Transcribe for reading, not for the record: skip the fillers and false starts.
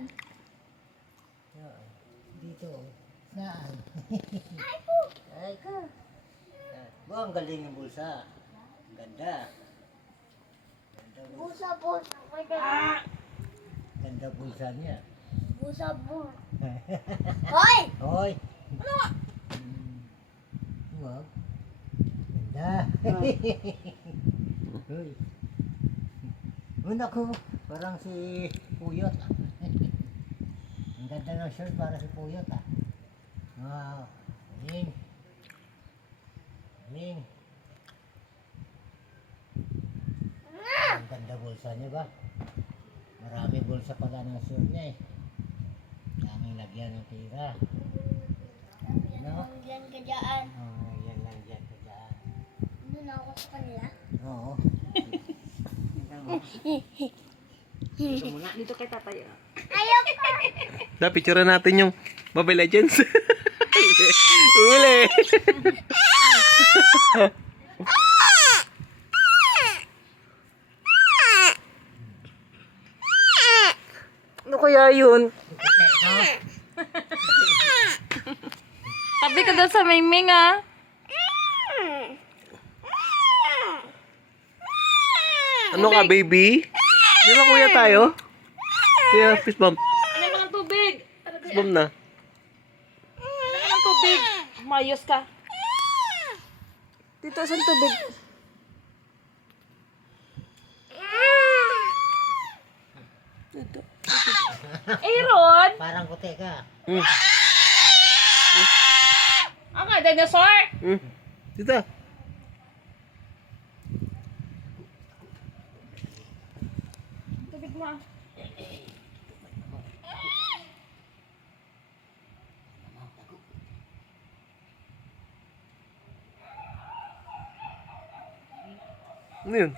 Saan? Yan. Dito. Saan? Ay po! Ay ka. Yan. Ba, ang galing ng bulsa. Ang ganda. Ganda bulsa. Busa. Ganda bulsa niya. Busa. Hoy! Hoy! Ano nga? Wow. Ganda. Hoy. Una ko, parang si Puyot. Ang ganda ng shirt para si Puyot ah. Wow. Galing. Galing. Ang ganda bulsa niya ba? Marami bulsa pala ng shirt niya eh. Daming lagyan ng tira. No? Diyan ka dyan. Oh, yan lang dyan ka dyan. Doon ako sa kanila. Oo. Dito muna. Dito kay tatay. Ayaw ko! Da, picture natin yung Mobile Legends. Uli! Ano kaya yun? Tabi ka doon sa Mingming ah. Ano ka, baby? Di ba kuya tayo? Kuya, fist bump. Ano ka ng tubig? Fist bump na. Ano ka ng tubig? Mayos ka. Dito, saan tubig? Dito. Aaron! Parang kote ka. Hmm. Ang nga, dinosaur! Hmm. Dito. Tubig mo. Ano yun?